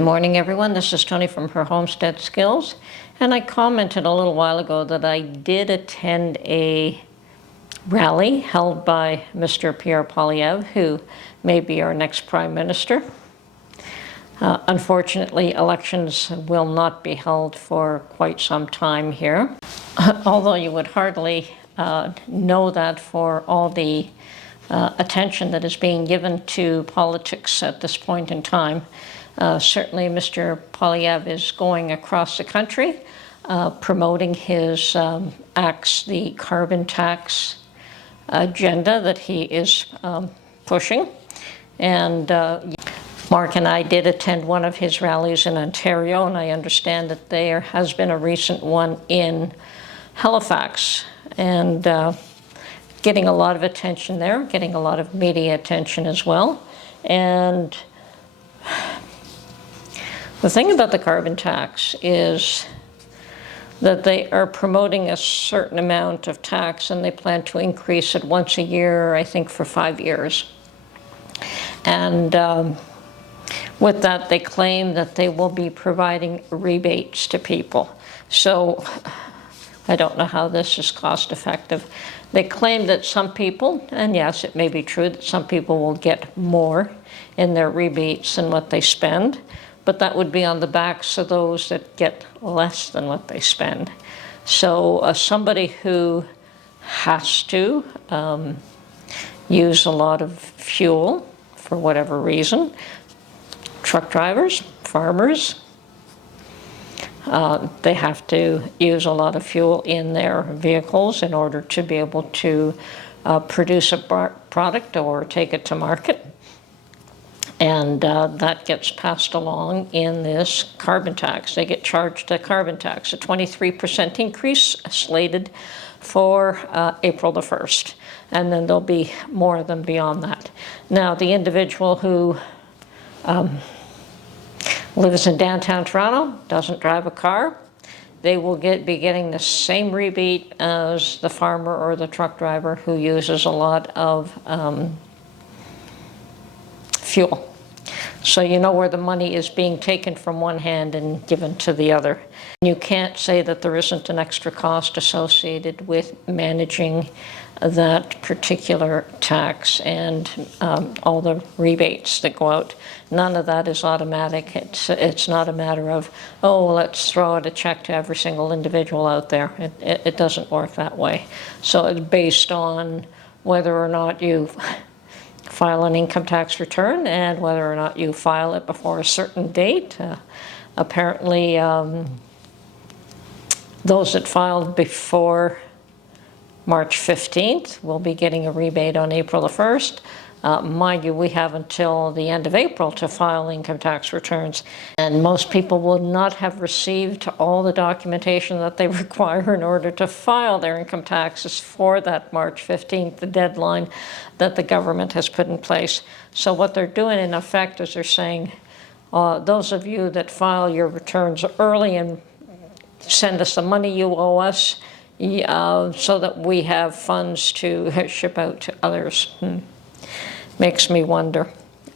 morning, everyone. This is Tony from Her Homestead Skills, and I commented a little while ago that I did attend a rally held by Mr. Pierre Poilievre, who may be our next Prime Minister. Unfortunately, elections will not be held for quite some time here, although you would hardly know that for all the attention that is being given to politics at this point in time. Certainly Mr. Poilievre is going across the country promoting his the carbon tax agenda that he is pushing. And Mark and I did attend one of his rallies in Ontario, and I understand that there has been a recent one in Halifax, and getting a lot of attention there, getting a lot of media attention as well. And the thing about the carbon tax is that they are promoting a certain amount of tax, and they plan to increase it once a year, I think, for 5 years. And with that, they claim that they will be providing rebates to people. So I don't know how this is cost effective. They claim that some people, and yes, it may be true, that some people will get more in their rebates than what they spend, but that would be on the backs of those that get less than what they spend. So somebody who has to use a lot of fuel for whatever reason, truck drivers, farmers, they have to use a lot of fuel in their vehicles in order to be able to produce a product or take it to market. And that gets passed along in this carbon tax. They get charged a carbon tax, a 23% increase slated for April the 1st. And then there'll be more of them beyond that. Now, the individual who lives in downtown Toronto, doesn't drive a car, they will be getting the same rebate as the farmer or the truck driver who uses a lot of fuel. So you know where the money is being taken from one hand and given to the other. You can't say that there isn't an extra cost associated with managing that particular tax and all the rebates that go out. None of that is automatic. It's not a matter of, oh, let's throw out a check to every single individual out there. It doesn't work that way. So it's based on whether or not you file an income tax return and whether or not you file it before a certain date. Apparently, those that filed before March 15th will be getting a rebate on April the 1st. Mind you, we have until the end of April to file income tax returns, and most people will not have received all the documentation that they require in order to file their income taxes for that March 15th, the deadline that the government has put in place. So what they're doing in effect is they're saying, those of you that file your returns early and send us the money you owe us, so that we have funds to ship out to others. Makes me wonder.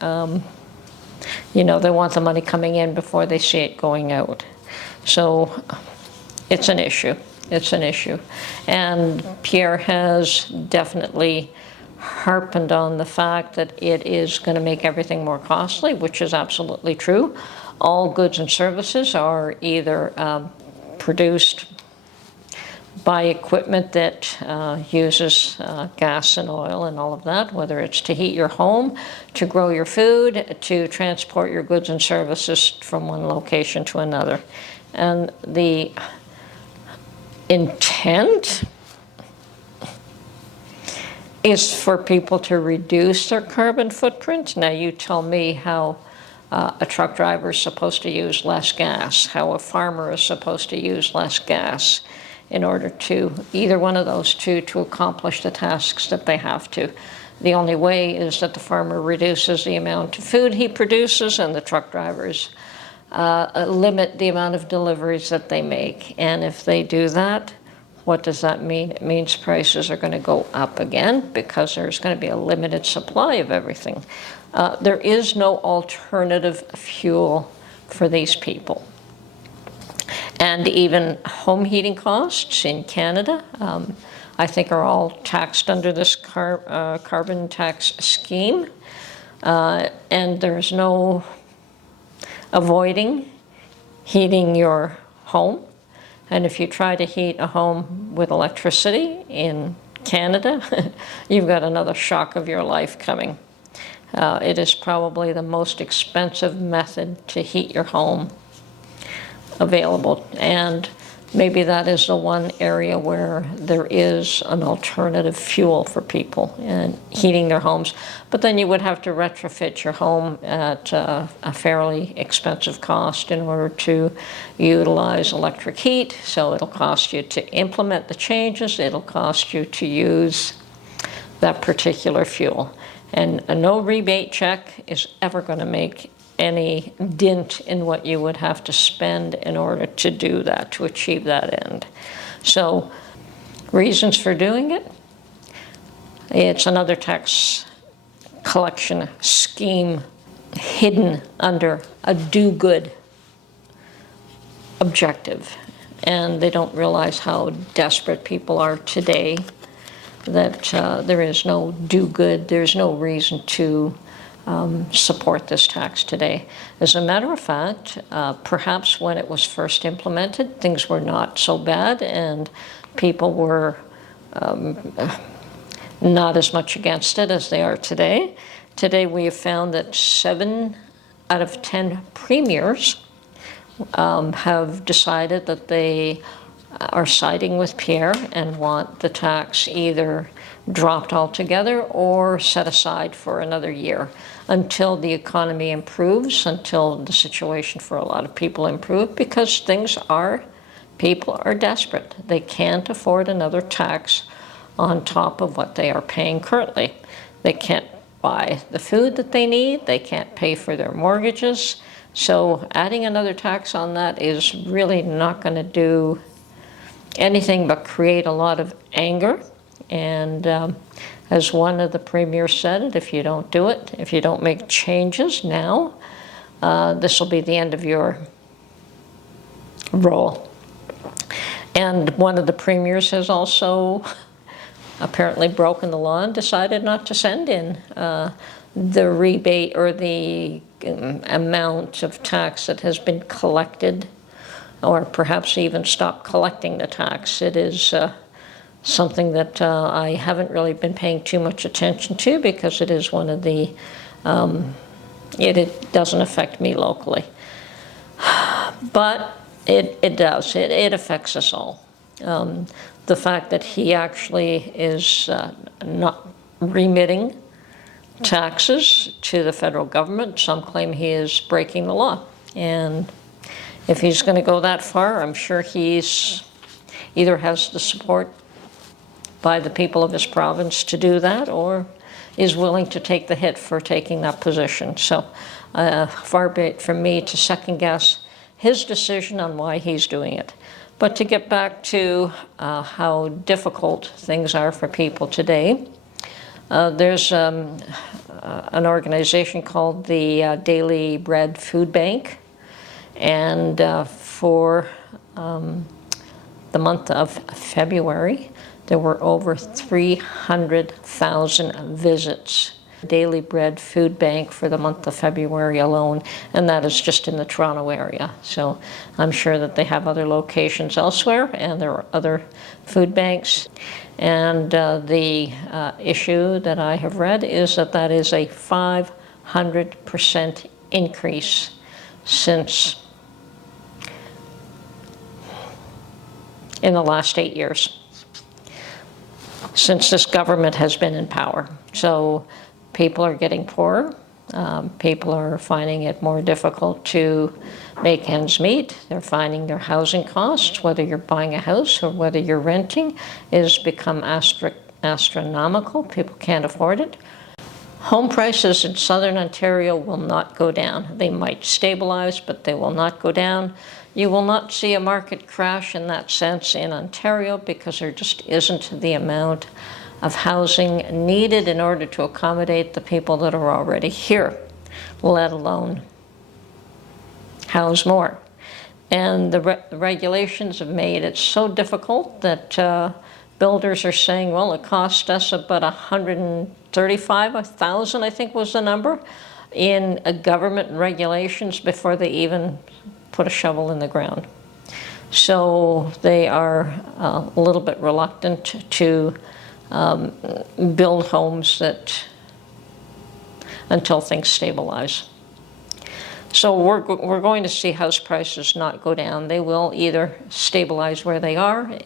You know, they want the money coming in before they see it going out. So it's an issue. It's an issue. And Pierre has definitely harped on the fact that it is going to make everything more costly, which is absolutely true. All goods and services are either produced by equipment that uses gas and oil and all of that, whether it's to heat your home, to grow your food, to transport your goods and services from one location to another. And the intent is for people to reduce their carbon footprint. Now you tell me how a truck driver is supposed to use less gas, how a farmer is supposed to use less gas, in order to, either one of those two, to accomplish the tasks that they have to. The only way is that the farmer reduces the amount of food he produces, and the truck drivers limit the amount of deliveries that they make. And if they do that, what does that mean? It means prices are going to go up again because there's going to be a limited supply of everything. There is no alternative fuel for these people. And even home heating costs in Canada, I think are all taxed under this carbon tax scheme. And there's no avoiding heating your home. And if you try to heat a home with electricity in Canada, you've got another shock of your life coming. It is probably the most expensive method to heat your home available. And maybe that is the one area where there is an alternative fuel for people in heating their homes. But then you would have to retrofit your home at a fairly expensive cost in order to utilize electric heat. So it'll cost you to implement the changes. It'll cost you to use that particular fuel. And no rebate check is ever going to make any dent in what you would have to spend in order to do that, to achieve that end. So, reasons for doing it: it's another tax collection scheme hidden under a do-good objective. And they don't realize how desperate people are today, that there is no do-good, there's no reason to support this tax today. As a matter of fact, perhaps when it was first implemented, things were not so bad and people were not as much against it as they are today. Today we have found that 7 out of 10 premiers have decided that they are siding with Pierre and want the tax either dropped altogether or set aside for another year until the economy improves, until the situation for a lot of people improve, because people are desperate. They can't afford another tax on top of what they are paying currently. They can't buy the food that they need, they can't pay for their mortgages, so adding another tax on that is really not going to do anything but create a lot of anger. And as one of the premiers said, if you don't do it, if you don't make changes now, this will be the end of your role. And one of the premiers has also apparently broken the law and decided not to send in the rebate or the amount of tax that has been collected, or perhaps even stop collecting the tax. It is something that I haven't really been paying too much attention to, because it is one of the, it doesn't affect me locally. But it does, it affects us all. The fact that he actually is not remitting taxes to the federal government, some claim he is breaking the law. And if he's going to go that far, I'm sure he's either has the support by the people of his province to do that, or is willing to take the hit for taking that position. So far be it from me to second guess his decision on why he's doing it. But to get back to how difficult things are for people today, there's an organization called the Daily Bread Food Bank, and for the month of February, there were over 300,000 visits. Daily Bread Food Bank for the month of February alone, and that is just in the Toronto area. So I'm sure that they have other locations elsewhere, and there are other food banks. And the issue that I have read is that that is a 500% increase since in the last 8 years, since this government has been in power. So people are getting poorer. People are finding it more difficult to make ends meet. They're finding their housing costs, whether you're buying a house or whether you're renting, is become astronomical. People can't afford it. Home prices in southern Ontario will not go down. They might stabilize, but they will not go down. You will not see a market crash in that sense in Ontario, because there just isn't the amount of housing needed in order to accommodate the people that are already here, let alone house more. And the regulations have made it so difficult that builders are saying, well, it cost us about $135,000, I think was the number, in government regulations before they even put a shovel in the ground. So they are a little bit reluctant to build homes until things stabilize. So we're going to see house prices not go down. They will either stabilize where they are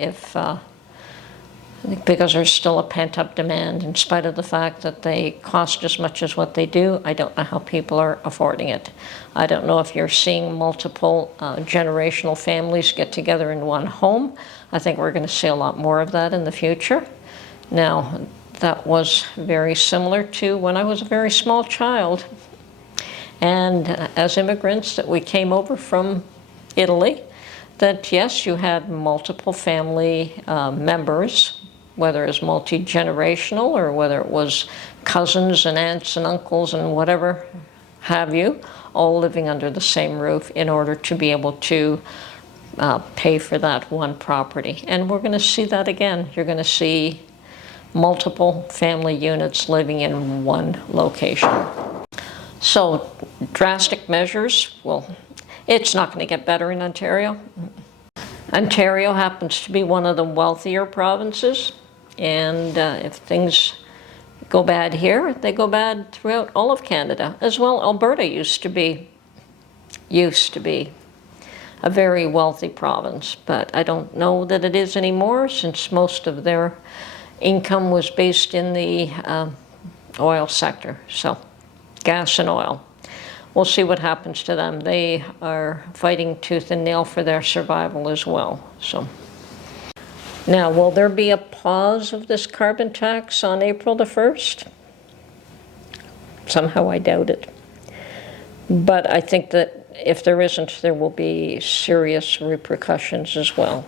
because there's still a pent-up demand in spite of the fact that they cost as much as what they do. I don't know how people are affording it. I don't know if you're seeing multiple generational families get together in one home. I think we're going to see a lot more of that in the future. Now, that was very similar to when I was a very small child. And as immigrants that we came over from Italy, that yes, you had multiple family members, whether it was multi-generational or whether it was cousins and aunts and uncles and whatever have you, all living under the same roof in order to be able to pay for that one property. And we're going to see that again. You're going to see multiple family units living in one location. So drastic measures, well, it's not going to get better in Ontario. Ontario happens to be one of the wealthier provinces, and if things go bad here, they go bad throughout all of Canada. As well, Alberta used to be a very wealthy province, but I don't know that it is anymore, since most of their income was based in the oil sector. So gas and oil. We'll see what happens to them. They are fighting tooth and nail for their survival as well. So now, will there be a pause of this carbon tax on April the 1st? Somehow I doubt it. But I think that if there isn't, there will be serious repercussions as well.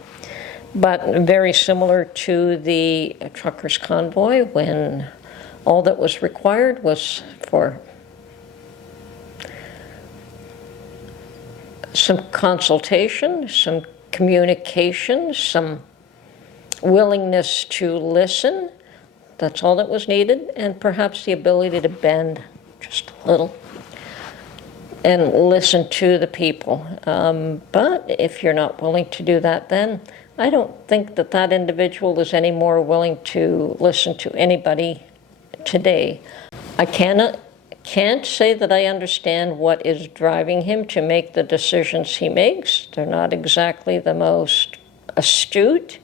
But very similar to the truckers' convoy, when all that was required was for some consultation, some communication, some willingness to listen. That's all that was needed, and perhaps the ability to bend just a little and listen to the people. But if you're not willing to do that, then I don't think that that individual is any more willing to listen to anybody today. I can't say that I understand what is driving him to make the decisions he makes. They're not exactly the most astute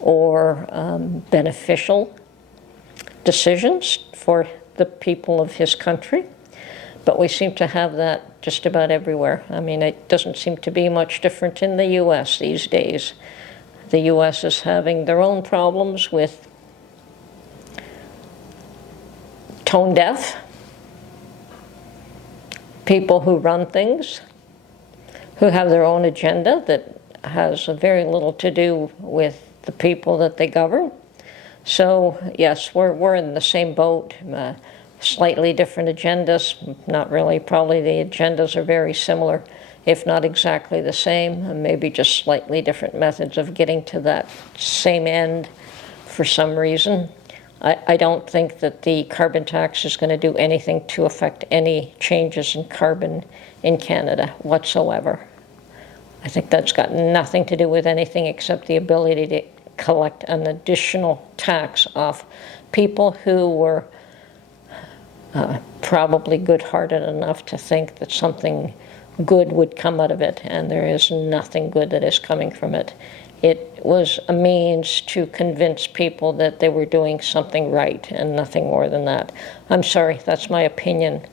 or beneficial decisions for the people of his country. But we seem to have that just about everywhere. I mean, it doesn't seem to be much different in the U.S. these days. The U.S. is having their own problems with tone deaf, people who run things, who have their own agenda that has very little to do with the people that they govern. So yes, we're in the same boat, slightly different agendas, not really, probably the agendas are very similar, if not exactly the same, and maybe just slightly different methods of getting to that same end for some reason. I don't think that the carbon tax is going to do anything to affect any changes in carbon in Canada whatsoever. I think that's got nothing to do with anything except the ability to collect an additional tax off people who were probably good-hearted enough to think that something good would come out of it, and there is nothing good that is coming from it. It was a means to convince people that they were doing something right and nothing more than that. I'm sorry, that's my opinion,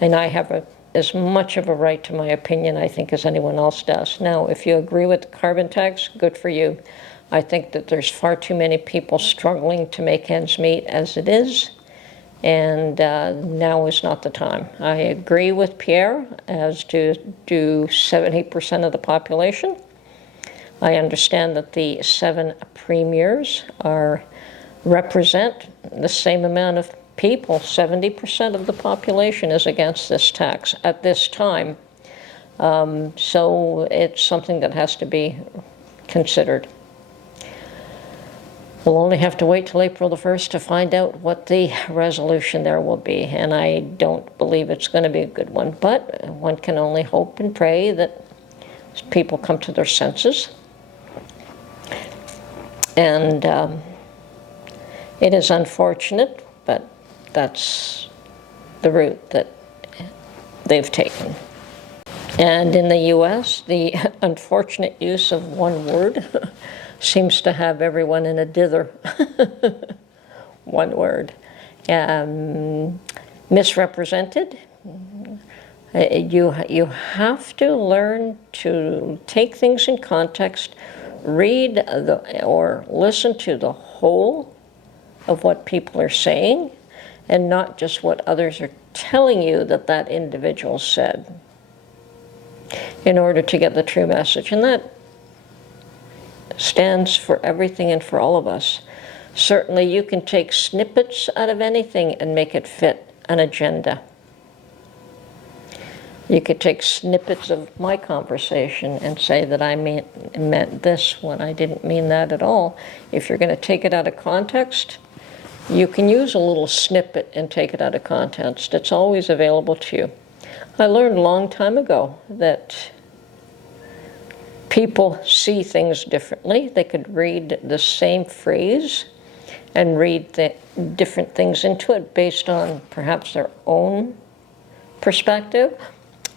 and I have as much of a right to my opinion, I think, as anyone else does. Now, if you agree with the carbon tax, good for you. I think that there's far too many people struggling to make ends meet as it is, and now is not the time. I agree with Pierre, as do 70% of the population. I understand that the 7 premiers represent the same amount of people. 70% of the population is against this tax at this time. So it's something that has to be considered. We'll only have to wait till April the 1st to find out what the resolution there will be, and I don't believe it's going to be a good one, but one can only hope and pray that people come to their senses. And it is unfortunate, but that's the route that they've taken. And in the U.S., the unfortunate use of one word seems to have everyone in a dither. One word. Misrepresented. You have to learn to take things in context, read or listen to the whole of what people are saying, and not just what others are telling you that that individual said, in order to get the true message. And that stands for everything and for all of us. Certainly you can take snippets out of anything and make it fit an agenda. You could take snippets of my conversation and say that I meant this when I didn't mean that at all. If you're going to take it out of context, you can use a little snippet and take it out of context. It's always available to you. I learned a long time ago that people see things differently. They could read the same phrase and read different things into it based on perhaps their own perspective,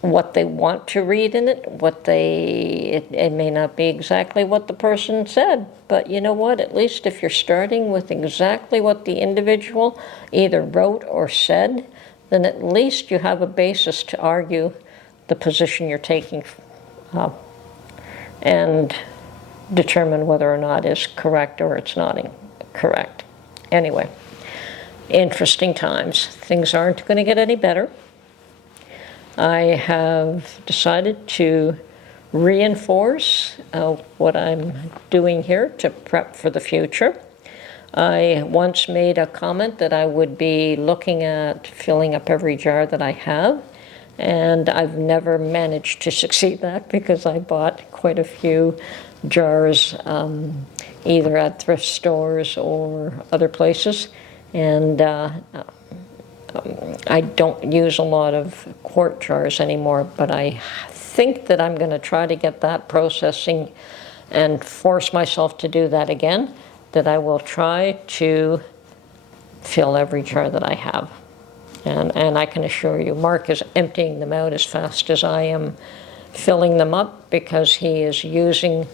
what they want to read in it, it may not be exactly what the person said, but you know what? At least if you're starting with exactly what the individual either wrote or said, then at least you have a basis to argue the position you're taking and determine whether or not it's correct or it's not correct. Anyway, interesting times. Things aren't going to get any better. I have decided to reinforce what I'm doing here to prep for the future. I once made a comment that I would be looking at filling up every jar that I have, and I've never managed to succeed that because I bought quite a few jars either at thrift stores or other places, and I don't use a lot of quart jars anymore, but I think that I'm going to try to get that processing and force myself to do that again, that I will try to fill every jar that I have. And I can assure you, Mark is emptying them out as fast as I am filling them up, because he is using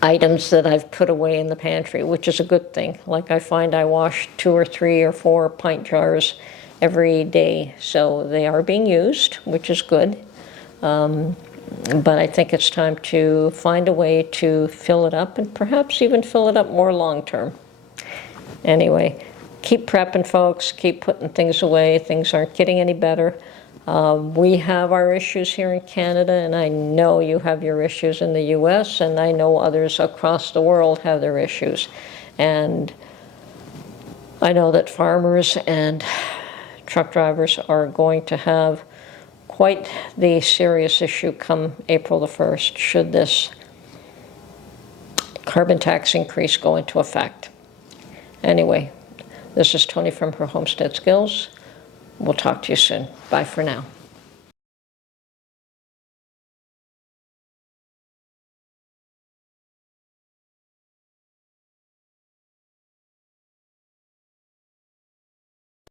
items that I've put away in the pantry, which is a good thing. Like, I find I wash 2 or 3 or 4 pint jars every day, so they are being used, which is good. But I think it's time to find a way to fill it up, and perhaps even fill it up more long term. Anyway, keep prepping, folks. Keep putting things away. Things aren't getting any better. We have our issues here in Canada, and I know you have your issues in the U.S., and I know others across the world have their issues. And I know that farmers and truck drivers are going to have quite the serious issue come April the 1st, should this carbon tax increase go into effect. Anyway, this is Tony from her Homestead Skills. We'll talk to you soon. Bye for now.